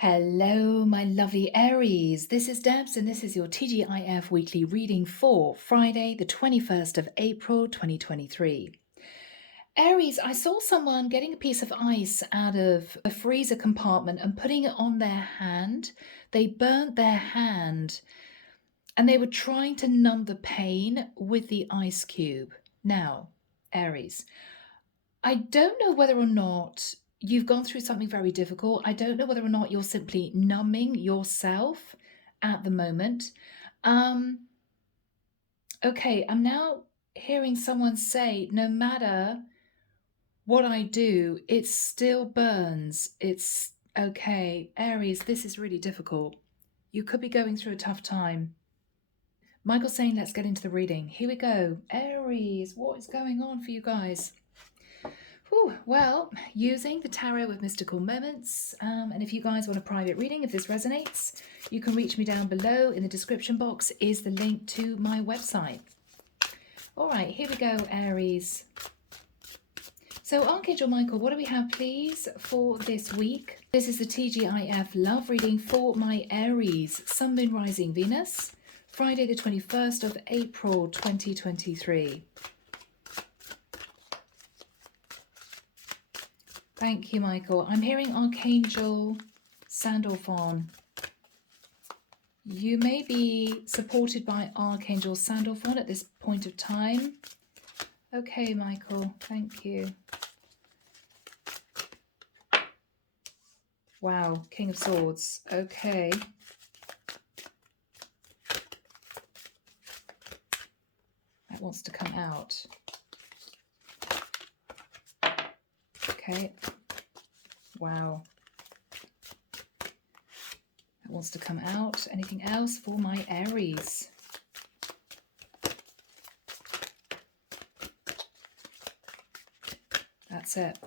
Hello, my lovely Aries. This is Debs, and this is your TGIF weekly reading for Friday, the 21st of April, 2023. Aries, I saw someone getting a piece of ice out of a freezer compartment and putting it on their hand. They burnt their hand and they were trying to numb the pain with the ice cube. Now, Aries, I don't know whether or not you've gone through something very difficult. I don't know whether or not you're simply numbing yourself at the moment. Okay, I'm now hearing someone say, no matter what I do, it still burns. It's okay. Aries, this is really difficult. You could be going through a tough time. Michael's saying, let's get into the reading. Here we go. Aries, what is going on for you guys? Well, using the tarot with mystical moments, and if you guys want a private reading, if this resonates, you can reach me down below. In the description box is the link to my website. All right, here we go, Aries. So Archangel Michael, what do we have, please, for this week? This is the T.G.I.F love reading for my Aries, Sun, Moon, Rising, Venus, Friday the 21st of April, 2023. Thank you, Michael. I'm hearing Archangel Sandalphon. You may be supported by Archangel Sandalphon at this point of time. Okay, Michael, thank you. Wow, King of Swords. Okay. That wants to come out. Okay. Wow. That wants to come out. Anything else for my Aries? That's it.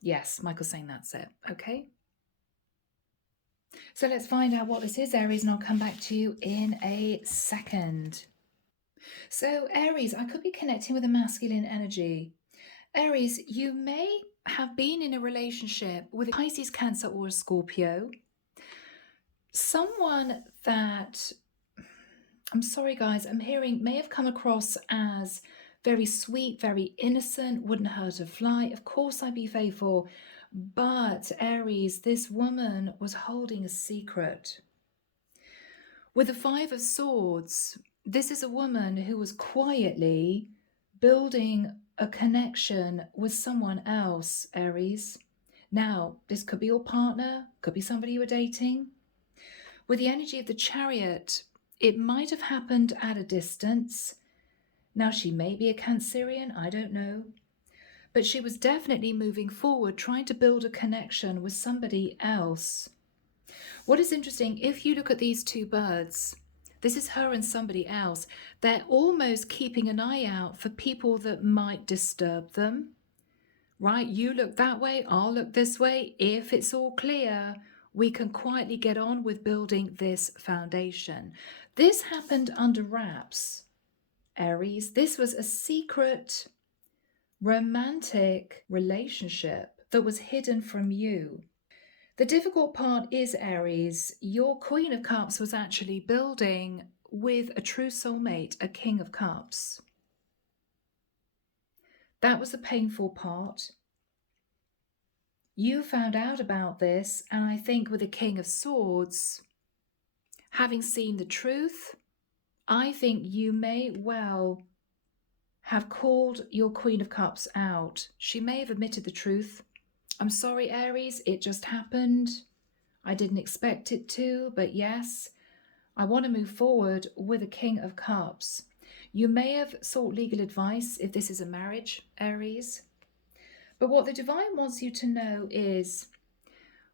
Yes, Michael's saying that's it. Okay. So let's find out what this is, Aries, and I'll come back to you in a second. So Aries, I could be connecting with a masculine energy. Aries, you may have been in a relationship with a Pisces, Cancer, or a Scorpio. Someone that, I'm sorry guys, I'm hearing may have come across as very sweet, very innocent, wouldn't hurt a fly. Of course I'd be faithful. But Aries, this woman was holding a secret. With the Five of Swords, this is a woman who was quietly building a connection with someone else, Aries. Now, this could be your partner, could be somebody you were dating. With the energy of the Chariot, it might have happened at a distance. Now, she may be a Cancerian, I don't know. But she was definitely moving forward, trying to build a connection with somebody else. What is interesting, if you look at these two birds, this is her and somebody else. They're almost keeping an eye out for people that might disturb them, right? You look that way, I'll look this way. If it's all clear, we can quietly get on with building this foundation. This happened under wraps, Aries. This was a secret romantic relationship that was hidden from you. The difficult part is, Aries, your Queen of Cups was actually building with a true soulmate, a King of Cups. That was the painful part. You found out about this, and I think with the King of Swords, having seen the truth, I think you may well have called your Queen of Cups out. She may have admitted the truth. I'm sorry, Aries, it just happened. I didn't expect it to, but yes, I want to move forward with a King of Cups. You may have sought legal advice if this is a marriage, Aries. But what the divine wants you to know is,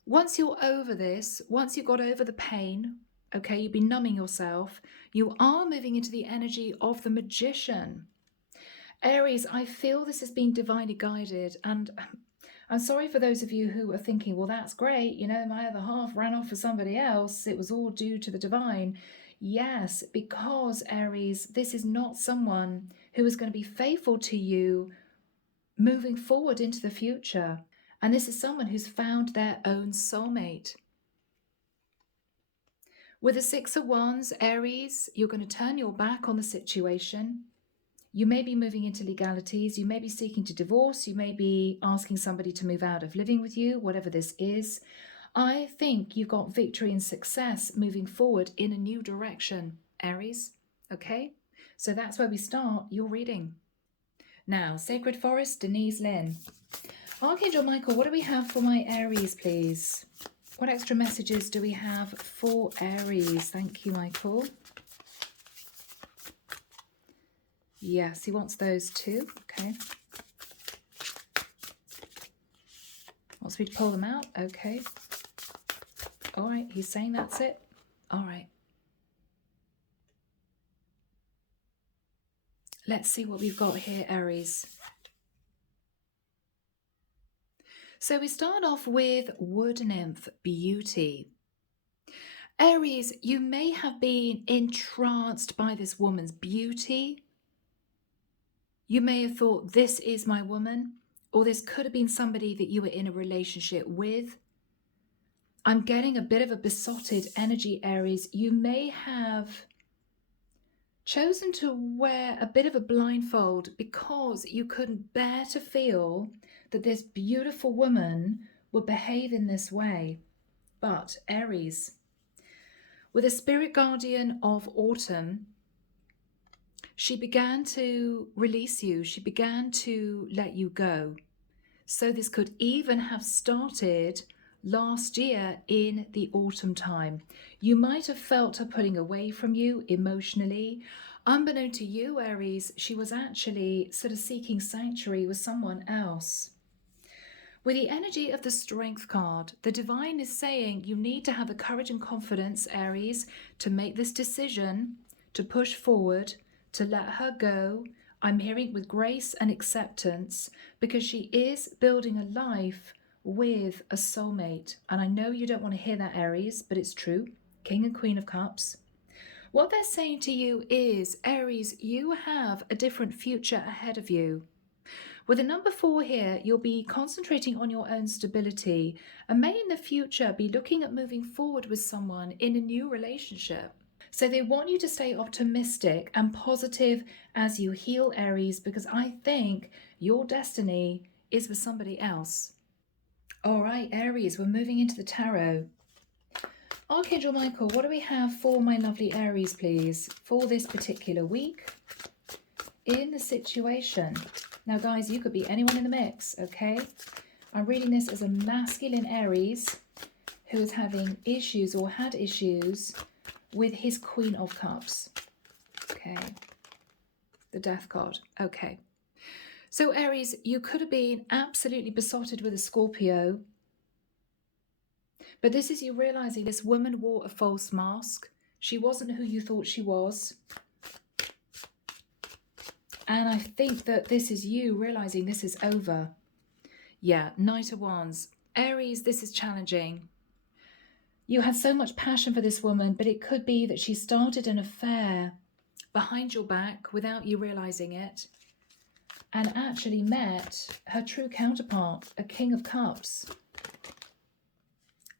once you're over this, once you've got over the pain, okay, you've been numbing yourself, you are moving into the energy of the Magician. Aries, I feel this has been divinely guided, and I'm sorry for those of you who are thinking, well, that's great, you know, my other half ran off for somebody else, it was all due to the divine. Yes, because Aries, this is not someone who is going to be faithful to you moving forward into the future. And this is someone who's found their own soulmate. With the Six of Wands, Aries, you're going to turn your back on the situation. You may be moving into legalities. You may be seeking to divorce. You may be asking somebody to move out of living with you, whatever this is. I think you've got victory and success moving forward in a new direction, Aries. Okay? So that's where we start your reading. Now, Sacred Forest, Denise, Linn. Archangel Michael, what do we have for my Aries, please? What extra messages do we have for Aries? Thank you, Michael. Yes, he wants those too. Okay. Wants me to pull them out. Okay. All right. He's saying that's it. All right. Let's see what we've got here, Aries. So we start off with Wood Nymph, Beauty. Aries, you may have been entranced by this woman's beauty. You may have thought, this is my woman, or this could have been somebody that you were in a relationship with. I'm getting a bit of a besotted energy, Aries. You may have chosen to wear a bit of a blindfold because you couldn't bear to feel that this beautiful woman would behave in this way. But Aries, with a spirit guardian of autumn, she began to release you. She began to let you go. So this could even have started last year in the autumn time. You might have felt her pulling away from you emotionally. Unbeknown to you, Aries, she was actually sort of seeking sanctuary with someone else. With the energy of the Strength card, the divine is saying you need to have the courage and confidence, Aries, to make this decision, to push forward, to let her go. I'm hearing with grace and acceptance because she is building a life with a soulmate. And I know you don't want to hear that, Aries, but it's true. King and Queen of Cups. What they're saying to you is, Aries, you have a different future ahead of you. With the number 4 here, you'll be concentrating on your own stability and may in the future be looking at moving forward with someone in a new relationship. So they want you to stay optimistic and positive as you heal, Aries, because I think your destiny is with somebody else. All right, Aries, we're moving into the tarot. Archangel Michael, what do we have for my lovely Aries, please, for this particular week in the situation? Now, guys, you could be anyone in the mix, okay? I'm reading this as a masculine Aries who is having issues or had issues with his Queen of Cups. Okay. The Death card. Okay. So, Aries, you could have been absolutely besotted with a Scorpio. But this is you realizing this woman wore a false mask. She wasn't who you thought she was. And I think that this is you realizing this is over. Yeah, Knight of Wands. Aries, this is challenging. You had so much passion for this woman, but it could be that she started an affair behind your back without you realizing it and actually met her true counterpart, a King of Cups.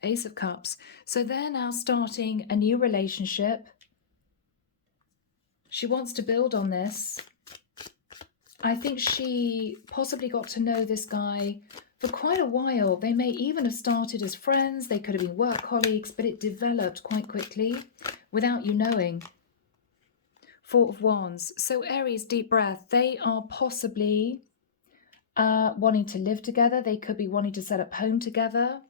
Ace of Cups. So they're now starting a new relationship. She wants to build on this. I think she possibly got to know this guy for quite a while. They may even have started as friends. They could have been work colleagues, but it developed quite quickly without you knowing. 4 of Wands. So Aries, deep breath. They are possibly wanting to live together. They could be wanting to set up home together.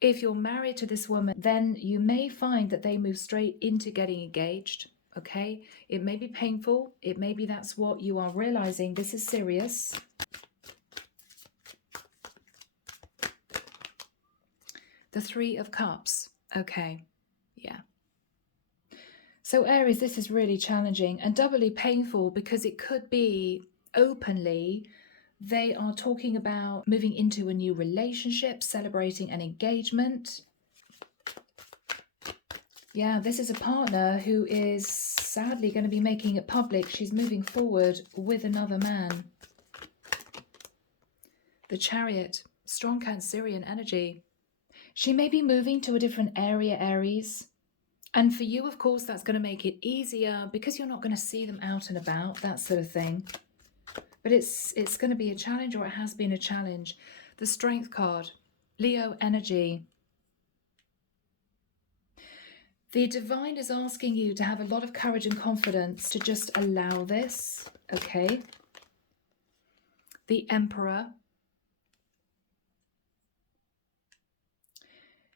If you're married to this woman, then you may find that they move straight into getting engaged. Okay, it may be painful. It may be that's what you are realizing. This is serious. The 3 of Cups. Okay, yeah. So Aries, this is really challenging and doubly painful because it could be openly they are talking about moving into a new relationship, celebrating an engagement. Yeah, this is a partner who is sadly going to be making it public. She's moving forward with another man. The Chariot. strong Cancerian energy. She may be moving to a different area, Aries. And for you, of course, that's going to make it easier because you're not going to see them out and about, that sort of thing. But it's going to be a challenge, or it has been a challenge. The Strength card, Leo energy. The divine is asking you to have a lot of courage and confidence to just allow this, okay? The Emperor.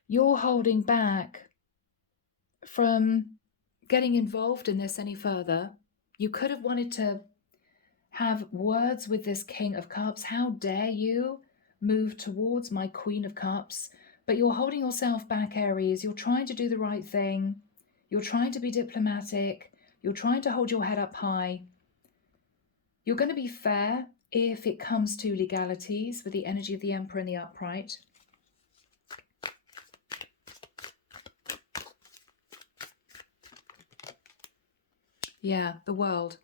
You're holding back from getting involved in this any further. You could have wanted to have words with this King of Cups. How dare you move towards my Queen of Cups? But you're holding yourself back, Aries. You're trying to do the right thing. You're trying to be diplomatic. You're trying to hold your head up high. You're going to be fair if it comes to legalities with the energy of the Emperor and the upright. Yeah, the World.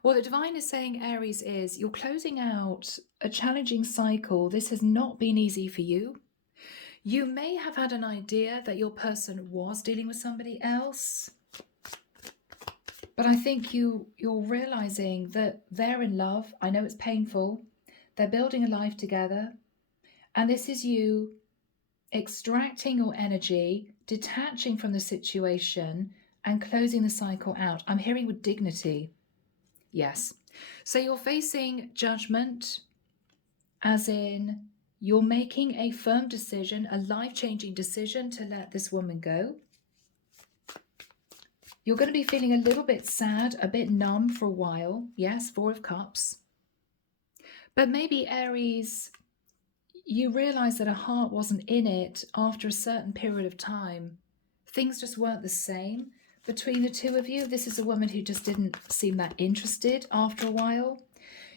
What the divine is saying, Aries, is you're closing out a challenging cycle. This has not been easy for you. You may have had an idea that your person was dealing with somebody else, but I think you're realizing that they're in love. I know it's painful. They're building a life together, and this is you extracting your energy, detaching from the situation, and closing the cycle out. I'm hearing with dignity. Yes. So you're facing judgment, as in you're making a firm decision, a life-changing decision to let this woman go. You're going to be feeling a little bit sad, a bit numb for a while. Yes, Four of Cups. But maybe, Aries, you realize that a heart wasn't in it after a certain period of time. Things just weren't the same between the two of you. This is a woman who just didn't seem that interested after a while.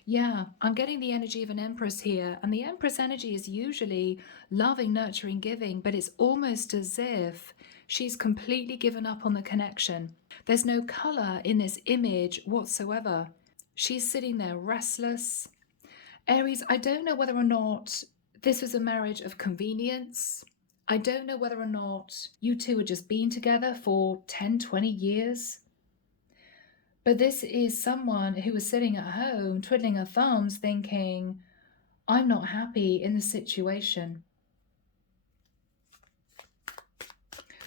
Yeah, I'm getting the energy of an Empress here, and the Empress energy is usually loving, nurturing, giving, but it's almost as if she's completely given up on the connection. There's no color in this image whatsoever. She's sitting there restless. Aries, I don't know whether or not this was a marriage of convenience. I don't know whether or not you two had just been together for 10, 20 years. But this is someone who was sitting at home, twiddling her thumbs, thinking, I'm not happy in the situation.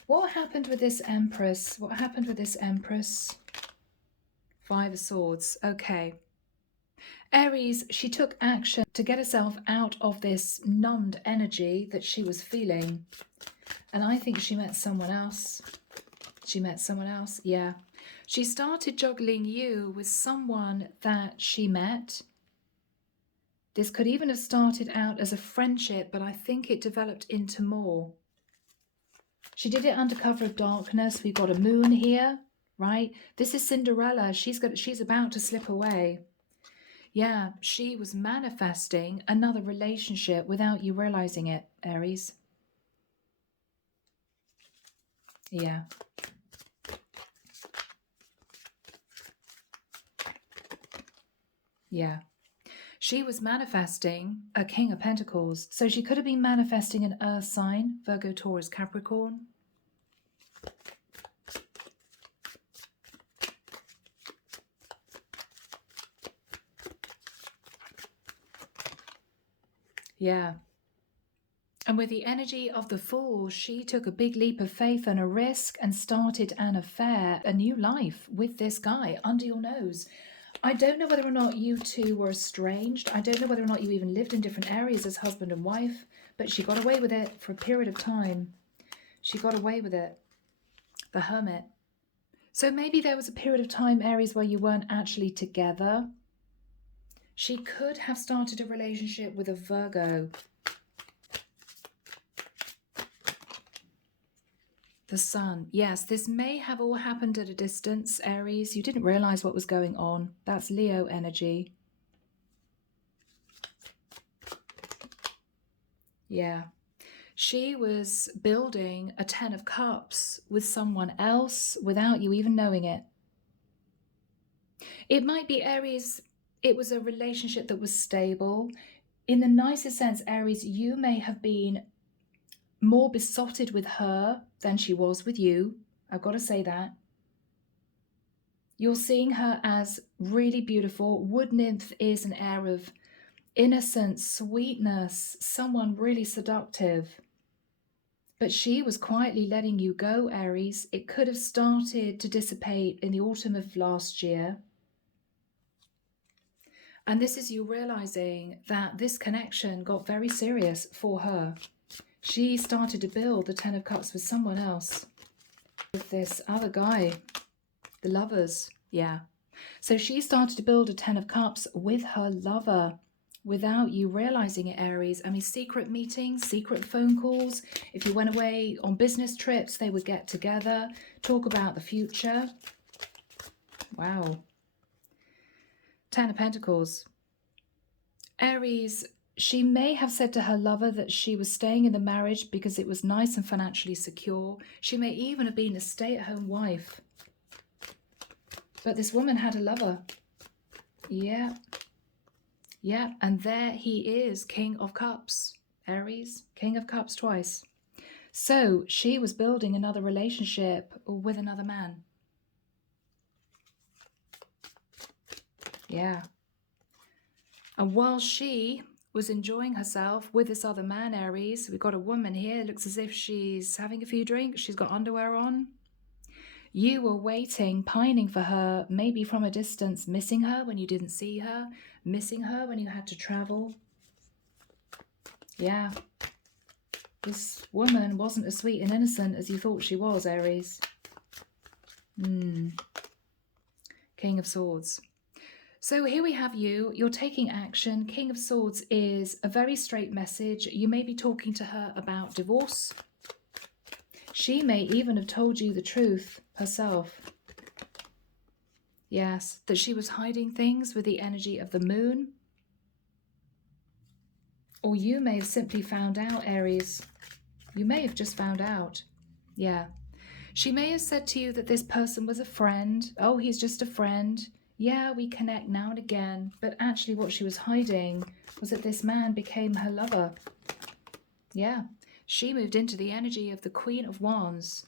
What happened with this Empress? What happened with this Empress? Five of Swords. Okay. Aries, she took action to get herself out of this numbed energy that she was feeling. And I think she met someone else. She met someone else, yeah. She started juggling you with someone that she met. This could even have started out as a friendship, but I think it developed into more. She did it under cover of darkness. We've got a moon here, right? This is Cinderella. She's about to slip away. Yeah, she was manifesting another relationship without you realizing it, Aries. Yeah. Yeah. She was manifesting a King of Pentacles. So she could have been manifesting an earth sign, Virgo, Taurus, Capricorn. Yeah. And with the energy of the Fool, she took a big leap of faith and a risk and started an affair, a new life with this guy under your nose. I don't know whether or not you two were estranged. I don't know whether or not you even lived in different areas as husband and wife, but she got away with it for a period of time. She got away with it. The Hermit. So maybe there was a period of time, Aries, where you weren't actually together. She could have started a relationship with a Virgo. The Sun. Yes, this may have all happened at a distance, Aries. You didn't realize what was going on. That's Leo energy. Yeah. She was building a 10 of Cups with someone else without you even knowing it. It might be, Aries, it was a relationship that was stable. in the nicest sense, Aries, you may have been more besotted with her than she was with you. I've got to say that. You're seeing her as really beautiful. Wood nymph is an air of innocence, sweetness, someone really seductive. But she was quietly letting you go, Aries. It could have started to dissipate in the autumn of last year. And this is you realizing that this connection got very serious for her. She started to build the Ten of Cups with someone else. With this other guy, the lovers, yeah. So she started to build a Ten of Cups with her lover without you realizing it, Aries. I mean, secret meetings, secret phone calls. If you went away on business trips, they would get together, talk about the future. Wow. Ten of Pentacles. Aries, she may have said to her lover that she was staying in the marriage because it was nice and financially secure. She may even have been a stay-at-home wife. But this woman had a lover. Yeah. Yeah, and there he is, King of Cups. Aries, King of Cups twice. So she was building another relationship with another man. Yeah. And while she was enjoying herself with this other man, Aries, we've got a woman here, looks as if she's having a few drinks, she's got underwear on. You were waiting, pining for her, maybe from a distance, missing her when you didn't see her, missing her when you had to travel. Yeah. This woman wasn't as sweet and innocent as you thought she was, Aries. King of Swords. So here we have you. You're taking action. King of Swords is a very straight message. You may be talking to her about divorce. She may even have told you the truth herself. Yes, that she was hiding things with the energy of the moon. Or you may have simply found out, Aries. You may have just found out. Yeah. She may have said to you that this person was a friend. Oh, he's just a friend. Yeah, we connect now and again. But actually what she was hiding was that this man became her lover. Yeah. She moved into the energy of the Queen of Wands.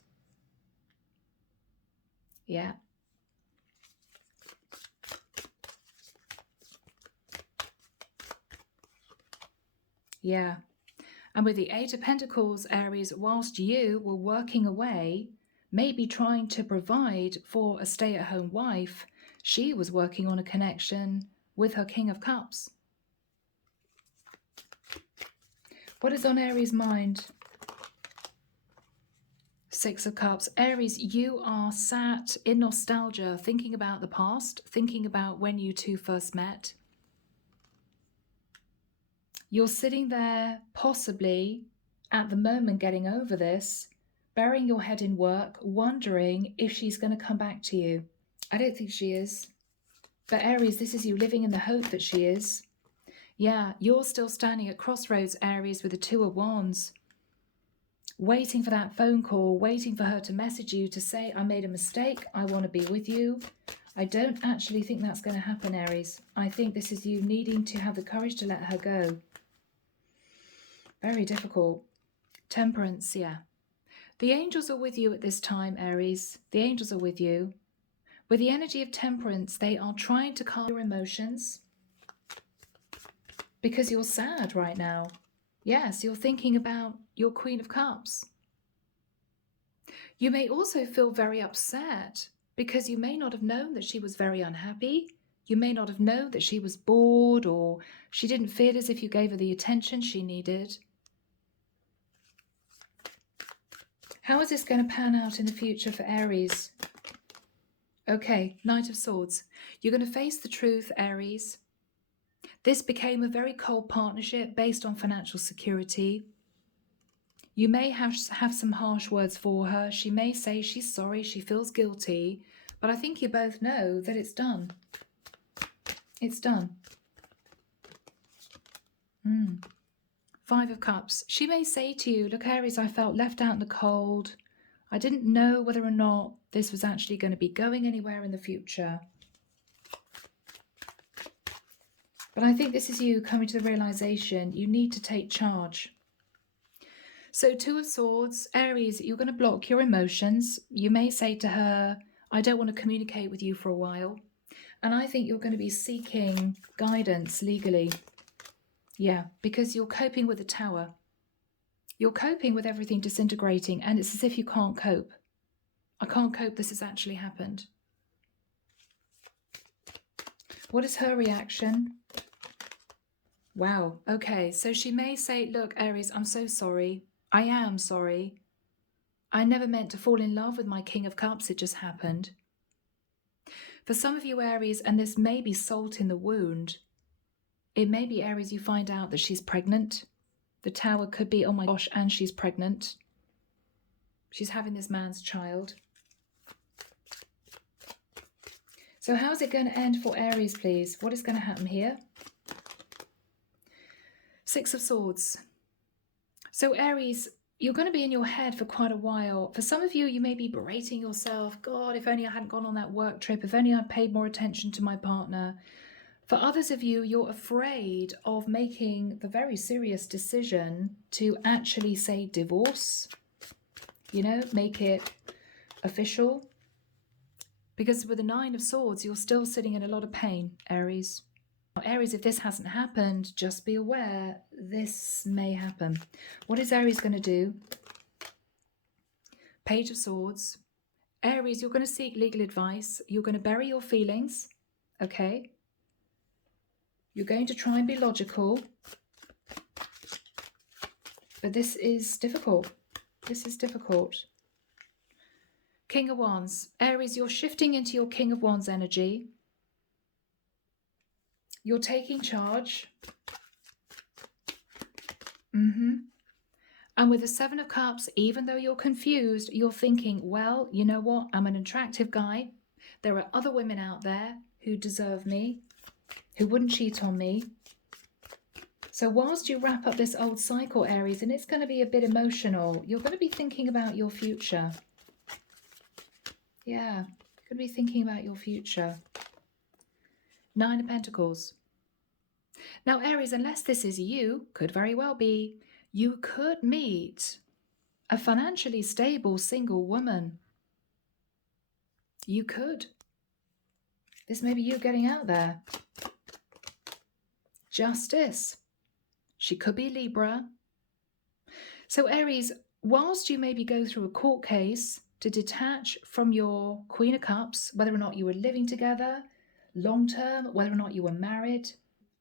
Yeah. Yeah. And with the Eight of Pentacles, Aries, whilst you were working away, maybe trying to provide for a stay-at-home wife, she was working on a connection with her King of Cups. What is on Aries' mind? Six of Cups. Aries, you are sat in nostalgia, thinking about the past, thinking about when you two first met. You're sitting there, possibly, at the moment getting over this, burying your head in work, wondering if she's going to come back to you. I don't think she is. But Aries, this is you living in the hope that she is. Yeah, you're still standing at crossroads, Aries, with the Two of Wands. Waiting for that phone call, waiting for her to message you to say, I made a mistake, I want to be with you. I don't actually think that's going to happen, Aries. I think this is you needing to have the courage to let her go. Very difficult. Temperance, yeah. The angels are with you at this time, Aries. The angels are with you. With the energy of temperance, they are trying to calm your emotions because you're sad right now. Yes, you're thinking about your Queen of Cups. You may also feel very upset because you may not have known that she was very unhappy. You may not have known that she was bored or she didn't feel as if you gave her the attention she needed. How is this going to pan out in the future for Aries? Okay, Knight of Swords. You're going to face the truth, Aries. This became a very cold partnership based on financial security. You may have some harsh words for her. She may say she's sorry, she feels guilty. But I think you both know that it's done. It's done. Five of Cups. She may say to you, look, Aries, I felt left out in the cold. I didn't know whether or not this was actually going to be going anywhere in the future. But I think this is you coming to the realization you need to take charge. So 2 of Swords, Aries, you're going to block your emotions. You may say to her, I don't want to communicate with you for a while. And I think you're going to be seeking guidance legally. Yeah, because you're coping with the Tower. You're coping with everything disintegrating, and it's as if you can't cope. I can't cope, this has actually happened. What is her reaction? Wow, okay, so she may say, look, Aries, I'm so sorry. I am sorry. I never meant to fall in love with my King of Cups, it just happened. For some of you, Aries, and this may be salt in the wound, it may be, Aries, you find out that she's pregnant. The Tower could be, oh my gosh, and she's pregnant. She's having this man's child. So how's it going to end for Aries, please? What is going to happen here? 6 of Swords. So Aries, you're going to be in your head for quite a while. For some of you, you may be berating yourself. God, if only I hadn't gone on that work trip. If only I'd paid more attention to my partner. For others of you, you're afraid of making the very serious decision to actually say divorce. You know, make it official. Because with the 9 of Swords, you're still sitting in a lot of pain, Aries. Now, Aries, if this hasn't happened, just be aware this may happen. What is Aries going to do? Page of Swords. Aries, you're going to seek legal advice. You're going to bury your feelings, okay? You're going to try and be logical. But this is difficult. This is difficult. King of Wands. Aries, you're shifting into your King of Wands energy. You're taking charge. And with the 7 of Cups, even though you're confused, you're thinking, well, you know what? I'm an attractive guy. There are other women out there who deserve me, who wouldn't cheat on me. So whilst you wrap up this old cycle, Aries, and it's going to be a bit emotional, you're going to be thinking about your future. Yeah, you're going to be thinking about your future. 9 of Pentacles. Now, Aries, unless this is you, could very well be, you could meet a financially stable single woman. You could. This may be you getting out there. Justice. She could be Libra. So, Aries, whilst you maybe go through a court case to detach from your Queen of Cups, whether or not you were living together, long term, whether or not you were married,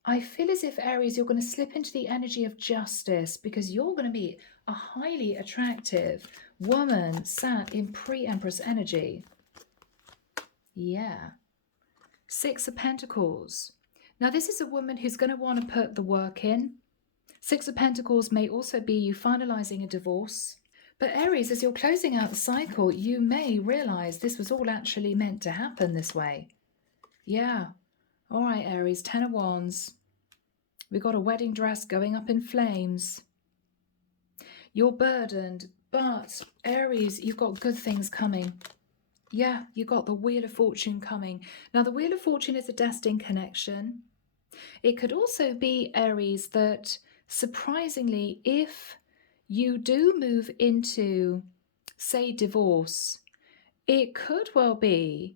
I feel as if, Aries, you're going to slip into the energy of justice because you're going to be a highly attractive woman sat in pre-Empress energy. Yeah. 6 of Pentacles. Now, this is a woman who's going to want to put the work in. 6 of Pentacles may also be you finalizing a divorce. But Aries, as you're closing out the cycle, you may realize this was all actually meant to happen this way. Yeah. All right, Aries, 10 of Wands. We've got a wedding dress going up in flames. You're burdened, but Aries, you've got good things coming. Yeah, you got the Wheel of Fortune coming. Now, the Wheel of Fortune is a destined connection. It could also be, Aries, that surprisingly, if you do move into, say, divorce, it could well be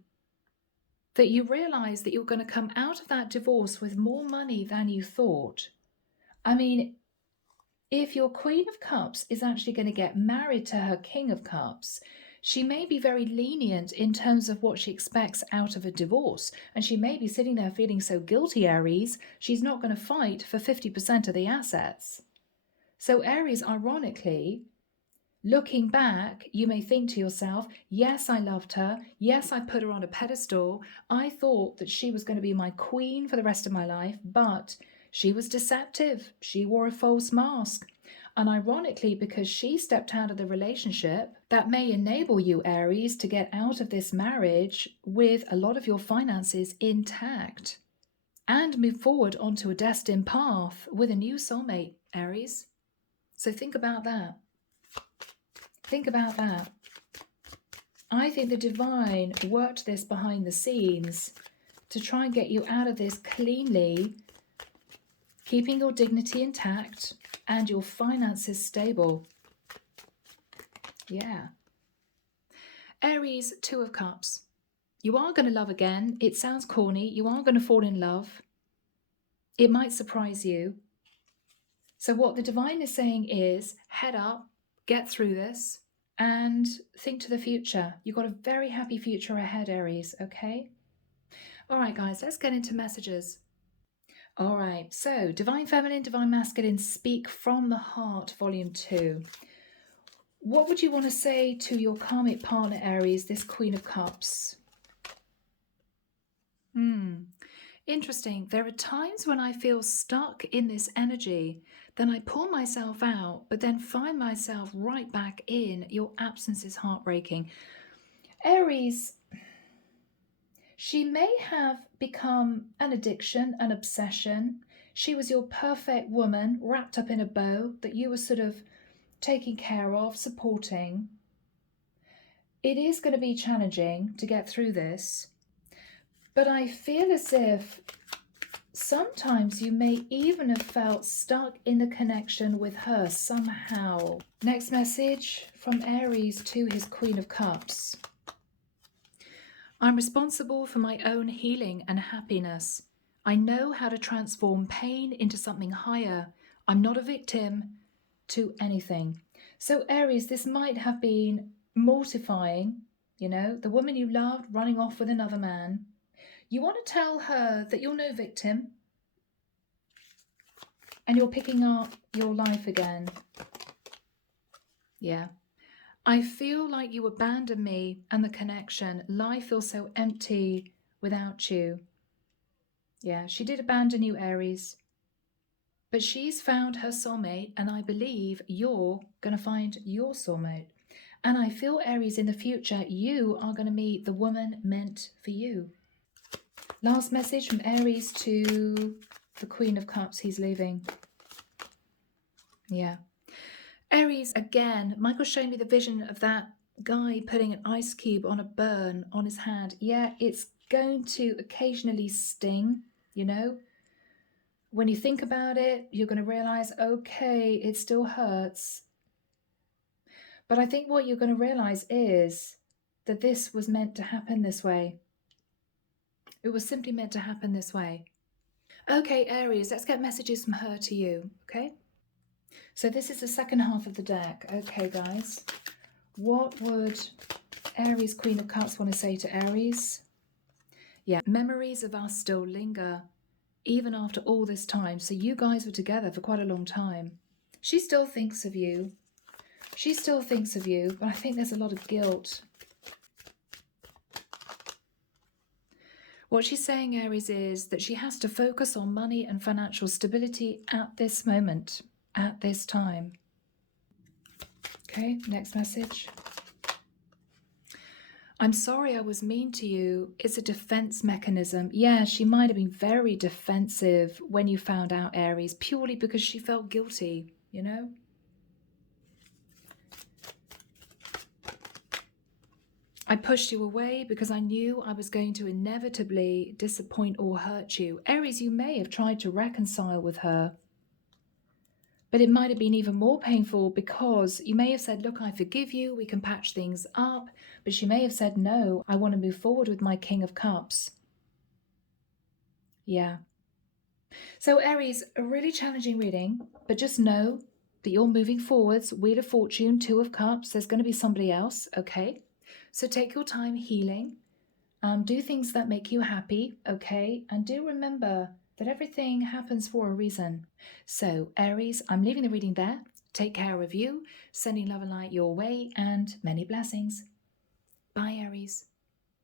that you realize that you're going to come out of that divorce with more money than you thought. I mean, if your Queen of Cups is actually going to get married to her King of Cups, she may be very lenient in terms of what she expects out of a divorce. And she may be sitting there feeling so guilty, Aries, she's not going to fight for 50% of the assets. So Aries, ironically, looking back, you may think to yourself, yes, I loved her. Yes, I put her on a pedestal. I thought that she was going to be my queen for the rest of my life, but she was deceptive. She wore a false mask. And ironically, because she stepped out of the relationship, that may enable you, Aries, to get out of this marriage with a lot of your finances intact and move forward onto a destined path with a new soulmate, Aries. So think about that. Think about that. I think the divine worked this behind the scenes to try and get you out of this cleanly keeping your dignity intact and your finances stable. Yeah. Aries, Two of Cups. You are going to love again. It sounds corny. You are going to fall in love. It might surprise you. So what the divine is saying is head up, get through this, and think to the future. You've got a very happy future ahead, Aries, okay? All right, guys, let's get into messages. All right, so Divine Feminine, Divine Masculine, Speak from the Heart, Volume 2. What would you want to say to your karmic partner, Aries, this Queen of Cups? Interesting. There are times when I feel stuck in this energy. Then I pull myself out, but then find myself right back in. Your absence is heartbreaking. Aries, she may have become an addiction, an obsession. She was your perfect woman wrapped up in a bow that you were sort of taking care of, supporting. It is going to be challenging to get through this, but I feel as if sometimes you may even have felt stuck in the connection with her somehow. Next message from Aries to his Queen of Cups. I'm responsible for my own healing and happiness. I know how to transform pain into something higher. I'm not a victim to anything. So Aries, this might have been mortifying, you know, the woman you loved running off with another man. You want to tell her that you're no victim and you're picking up your life again. Yeah. I feel like you abandoned me and the connection. Life feels so empty without you. Yeah, she did abandon you, Aries. But she's found her soulmate, and I believe you're going to find your soulmate. And I feel, Aries, in the future, you are going to meet the woman meant for you. Last message from Aries to the Queen of Cups. He's leaving. Yeah. Aries, again, Michael's showing me the vision of that guy putting an ice cube on a burn on his hand. Yeah, it's going to occasionally sting, you know. When you think about it, you're going to realize, okay, it still hurts. But I think what you're going to realize is that this was meant to happen this way. It was simply meant to happen this way. Okay, Aries, let's get messages from her to you, okay? So this is the second half of the deck. Okay, guys. What would Aries, Queen of Cups, want to say to Aries? Yeah, memories of us still linger, even after all this time. So you guys were together for quite a long time. She still thinks of you. She still thinks of you, but I think there's a lot of guilt. What she's saying, Aries, is that she has to focus on money and financial stability at this moment, at this time. Okay, next message. I'm sorry I was mean to you. It's a defense mechanism. Yeah, she might have been very defensive when you found out, Aries, purely because she felt guilty, you know? I pushed you away because I knew I was going to inevitably disappoint or hurt you. Aries, you may have tried to reconcile with her, but it might have been even more painful because you may have said, look, I forgive you, we can patch things up. But she may have said, no, I want to move forward with my King of Cups. Yeah. So Aries, a really challenging reading, but just know that you're moving forwards. Wheel of Fortune, Two of Cups. There's going to be somebody else, okay? So take your time healing. Do things that make you happy, okay? And do remember that everything happens for a reason. So Aries, I'm leaving the reading there. Take care of you, sending love and light your way, and many blessings. Bye, Aries.